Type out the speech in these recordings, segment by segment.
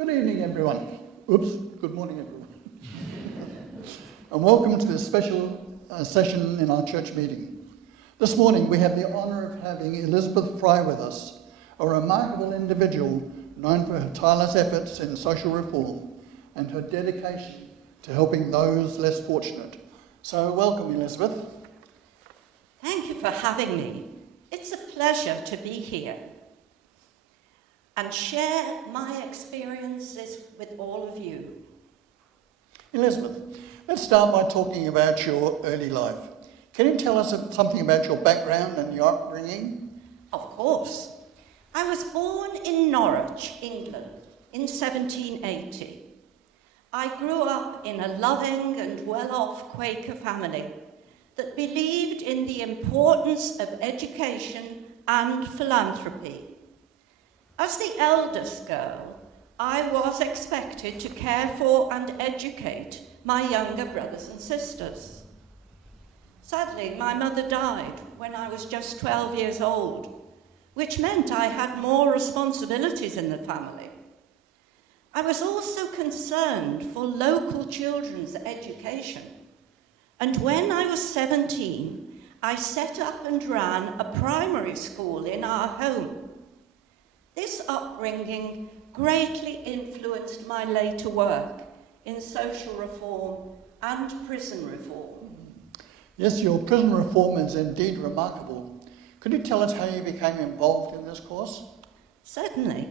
Good evening, everyone. Good morning, everyone. And welcome to this special session in our church meeting. This morning we have the honour of having Elizabeth Fry with us, a remarkable individual known for her tireless efforts in social reform and her dedication to helping those less fortunate. So welcome, Elizabeth. Thank you for having me. It's a pleasure to be here and share my experiences with all of you. Elizabeth, let's start by talking about your early life. Can you tell us something about your background and your upbringing? Of course. I was born in Norwich, England, in 1780. I grew up in a loving and well-off Quaker family that believed in the importance of education and philanthropy. As the eldest girl, I was expected to care for and educate my younger brothers and sisters. Sadly, my mother died when I was just 12 years old, which meant I had more responsibilities in the family. I was also concerned for local children's education, and when I was 17, I set up and ran a primary school in our home. This upbringing greatly influenced my later work in social reform and prison reform. Yes, your prison reform is indeed remarkable. Could you tell us how you became involved in this course? Certainly.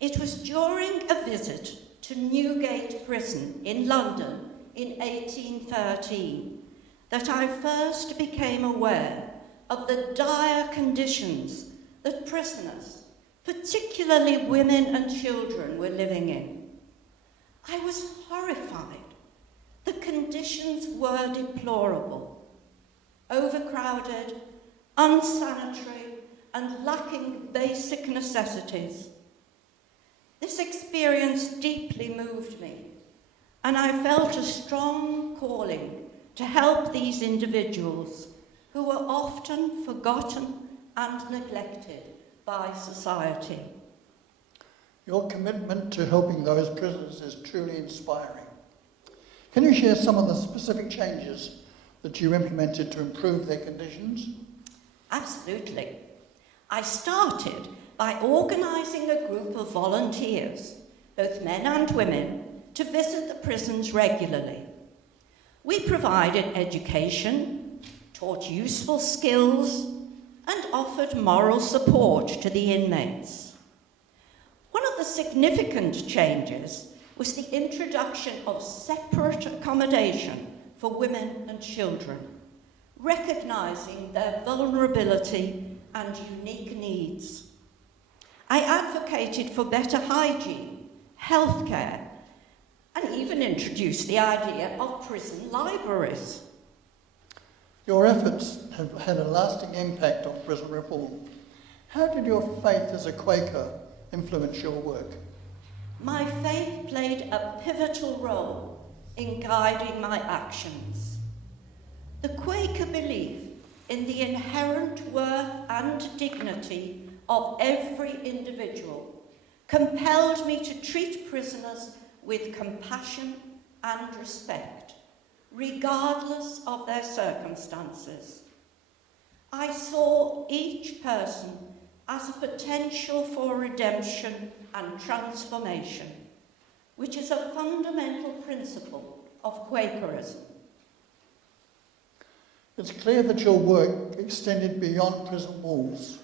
It was during a visit to Newgate Prison in London in 1813 that I first became aware of the dire conditions that prisoners, particularly women and children, were living in. I was horrified. The conditions were deplorable, overcrowded, unsanitary, and lacking basic necessities. This experience deeply moved me, and I felt a strong calling to help these individuals who were often forgotten and neglected by society. Your commitment to helping those prisoners is truly inspiring. Can you share some of the specific changes that you implemented to improve their conditions? Absolutely. I started by organising a group of volunteers, both men and women, to visit the prisons regularly. We provided education, taught useful skills, and offered moral support to the inmates. One of the significant changes was the introduction of separate accommodation for women and children, recognising their vulnerability and unique needs. I advocated for better hygiene, healthcare, and even introduced the idea of prison libraries. Your efforts have had a lasting impact on prison reform. How did your faith as a Quaker influence your work? My faith played a pivotal role in guiding my actions. The Quaker belief in the inherent worth and dignity of every individual compelled me to treat prisoners with compassion and respect, regardless of their circumstances. I saw each person as a potential for redemption and transformation, which is a fundamental principle of Quakerism. It's clear that your work extended beyond prison walls.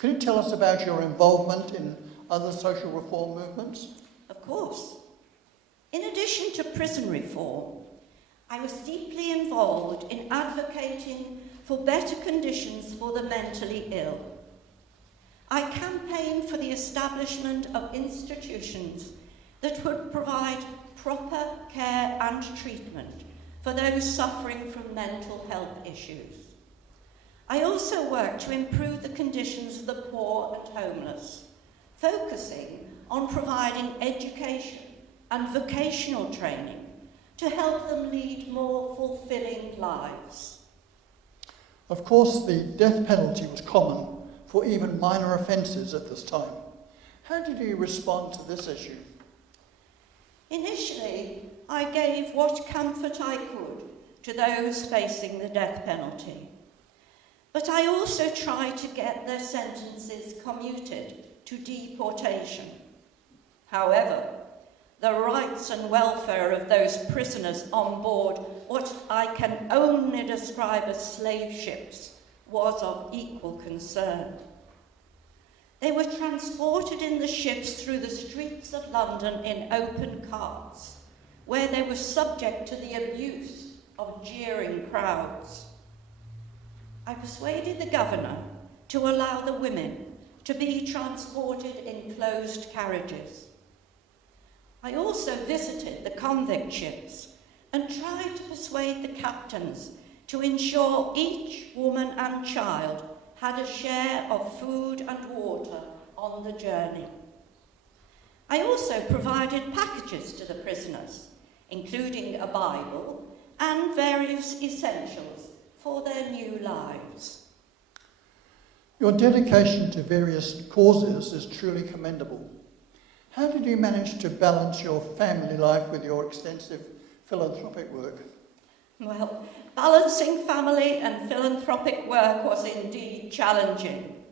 Can you tell us about your involvement in other social reform movements? Of course. In addition to prison reform, I was deeply involved in advocating for better conditions for the mentally ill. I campaigned for the establishment of institutions that would provide proper care and treatment for those suffering from mental health issues. I also worked to improve the conditions of the poor and homeless, focusing on providing education and vocational training to help them lead more fulfilling lives. Of course, the death penalty was common for even minor offences at this time. How did you respond to this issue? Initially, I gave what comfort I could to those facing the death penalty. But I also tried to get their sentences commuted to deportation. However, the rights and welfare of those prisoners on board what I can only describe as slave ships was of equal concern. They were transported in the ships through the streets of London in open carts, where they were subject to the abuse of jeering crowds. I persuaded the governor to allow the women to be transported in closed carriages. I also visited the convict ships and tried to persuade the captains to ensure each woman and child had a share of food and water on the journey. I also provided packages to the prisoners, including a Bible and various essentials for their new lives. Your dedication to various causes is truly commendable. How did you manage to balance your family life with your extensive philanthropic work? Well, balancing family and philanthropic work was indeed challenging.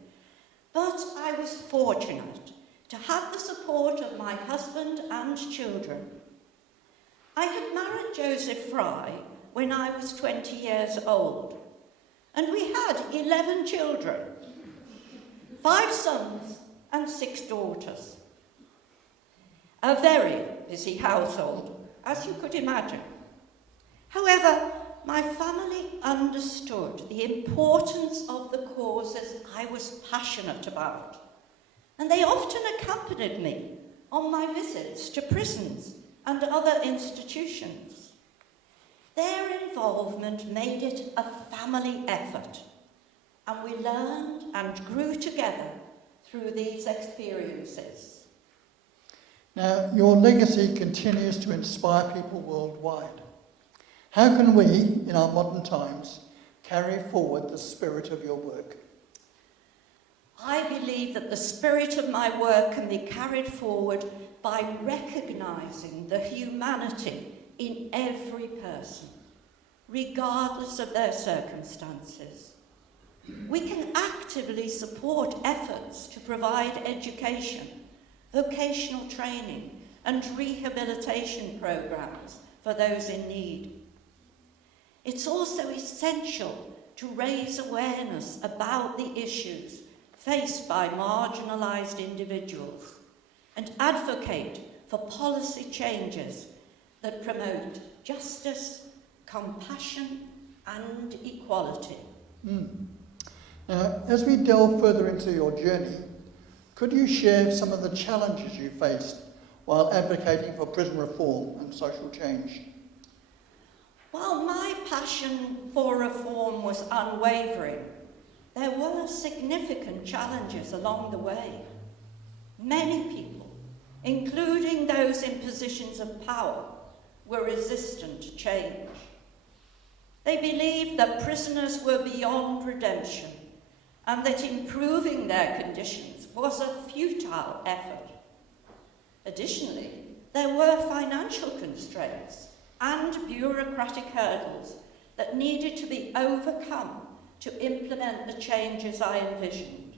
But I was fortunate to have the support of my husband and children. I had married Joseph Fry when I was 20 years old, and we had 11 children, 5 sons and 6 daughters. A very busy household, as you could imagine. However, my family understood the importance of the causes I was passionate about, and they often accompanied me on my visits to prisons and other institutions. Their involvement made it a family effort, and we learned and grew together through these experiences. Now, your legacy continues to inspire people worldwide. How can we, in our modern times, carry forward the spirit of your work? I believe that the spirit of my work can be carried forward by recognising the humanity in every person, regardless of their circumstances. We can actively support efforts to provide education, vocational training, and rehabilitation programmes for those in need. It's also essential to raise awareness about the issues faced by marginalised individuals and advocate for policy changes that promote justice, compassion and equality. Now, as we delve further into your journey, could you share some of the challenges you faced while advocating for prison reform and social change? While my passion for reform was unwavering, there were significant challenges along the way. Many people, including those in positions of power, were resistant to change. They believed that prisoners were beyond redemption and that improving their conditions was a futile effort. Additionally, there were financial constraints and bureaucratic hurdles that needed to be overcome to implement the changes I envisioned.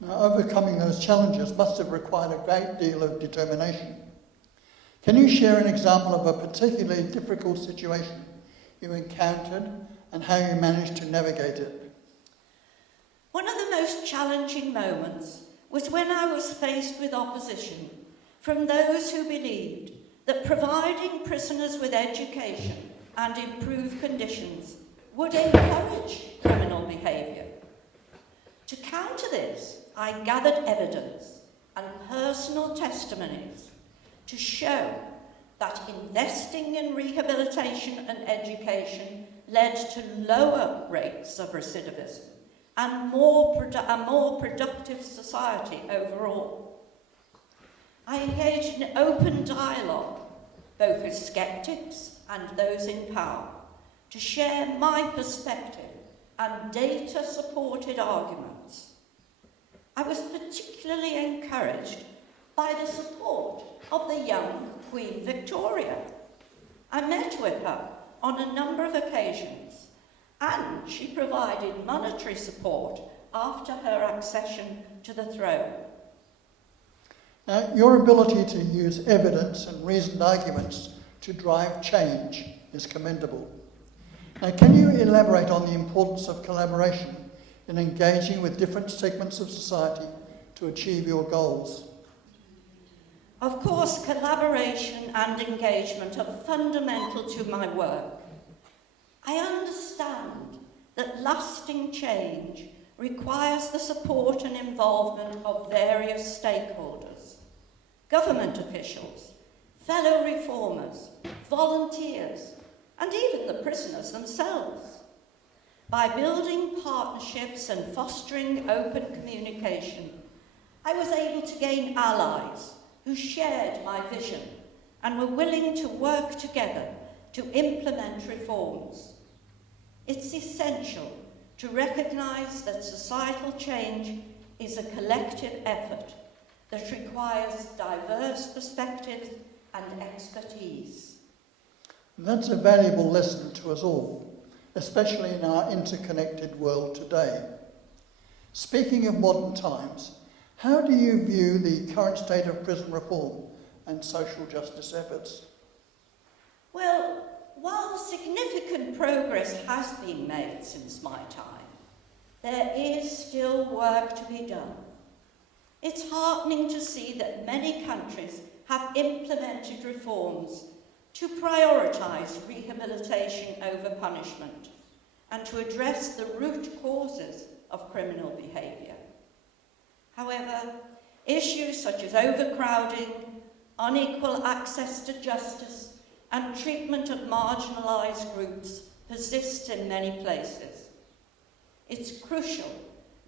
Now, overcoming those challenges must have required a great deal of determination. Can you share an example of a particularly difficult situation you encountered and how you managed to navigate it? One of the most challenging moments was when I was faced with opposition from those who believed that providing prisoners with education and improved conditions would encourage criminal behaviour. To counter this, I gathered evidence and personal testimonies to show that investing in rehabilitation and education led to lower rates of recidivism and a more productive society overall. I engaged in open dialogue, both with skeptics and those in power, to share my perspective and data-supported arguments. I was particularly encouraged by the support of the young Queen Victoria. I met with her on a number of occasions, and she provided monetary support after her accession to the throne. Now, your ability to use evidence and reasoned arguments to drive change is commendable. Now, can you elaborate on the importance of collaboration in engaging with different segments of society to achieve your goals? Of course, collaboration and engagement are fundamental to my work. I understand that lasting change requires the support and involvement of various stakeholders, government officials, fellow reformers, volunteers, and even the prisoners themselves. By building partnerships and fostering open communication, I was able to gain allies who shared my vision and were willing to work together to implement reforms. It's essential to recognise that societal change is a collective effort that requires diverse perspectives and expertise. That's a valuable lesson to us all, especially in our interconnected world today. Speaking of modern times, how do you view the current state of prison reform and social justice efforts? Well, while significant progress has been made since my time, there is still work to be done. It's heartening to see that many countries have implemented reforms to prioritise rehabilitation over punishment and to address the root causes of criminal behaviour. However, issues such as overcrowding, unequal access to justice, and treatment of marginalised groups persist in many places. It's crucial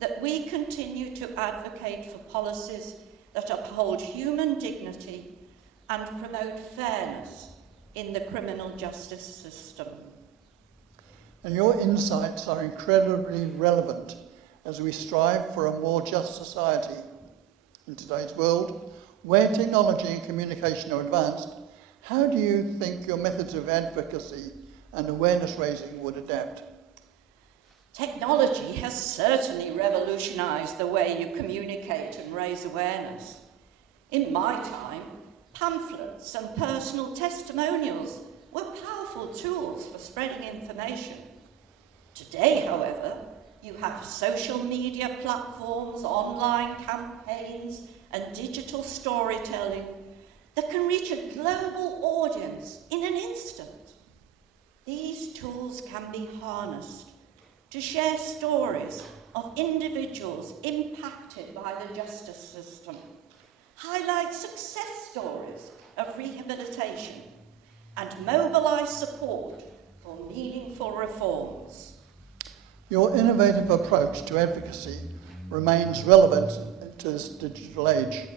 that we continue to advocate for policies that uphold human dignity and promote fairness in the criminal justice system. And your insights are incredibly relevant as we strive for a more just society. In today's world, where technology and communication are advanced, how do you think your methods of advocacy and awareness raising would adapt? Technology has certainly revolutionised the way you communicate and raise awareness. In my time, pamphlets and personal testimonials were powerful tools for spreading information. Today, however, you have social media platforms, online campaigns, and digital storytelling that can reach a global audience in an instant. These tools can be harnessed to share stories of individuals impacted by the justice system, highlight success stories of rehabilitation, and mobilise support for meaningful reforms. Your innovative approach to advocacy remains relevant to this digital age.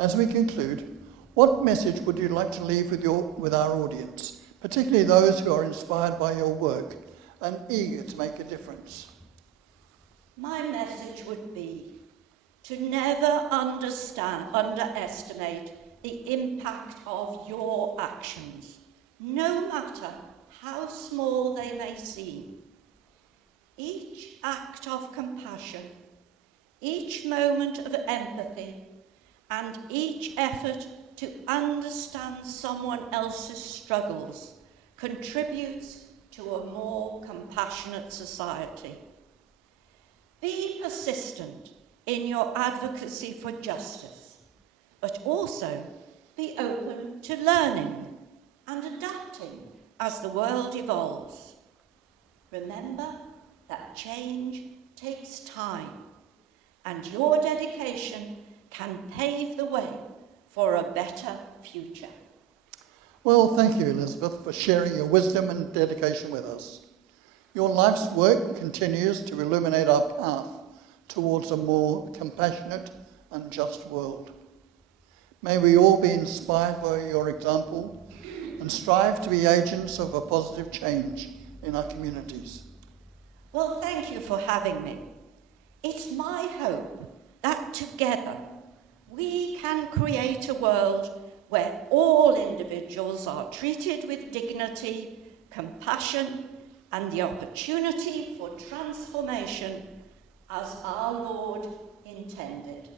As we conclude, what message would you like to leave with our audience, particularly those who are inspired by your work and eager to make a difference? My message would be to never underestimate the impact of your actions, no matter how small they may seem. Each act of compassion, each moment of empathy, and each effort to understand someone else's struggles contributes to a more compassionate society. Be persistent in your advocacy for justice, but also be open to learning and adapting as the world evolves. Remember that change takes time, and your dedication can pave the way for a better future. Well, thank you, Elizabeth, for sharing your wisdom and dedication with us. Your life's work continues to illuminate our path towards a more compassionate and just world. May we all be inspired by your example and strive to be agents of a positive change in our communities. Well, thank you for having me. It's my hope that together we can create a world where all individuals are treated with dignity, compassion, and the opportunity for transformation as our Lord intended.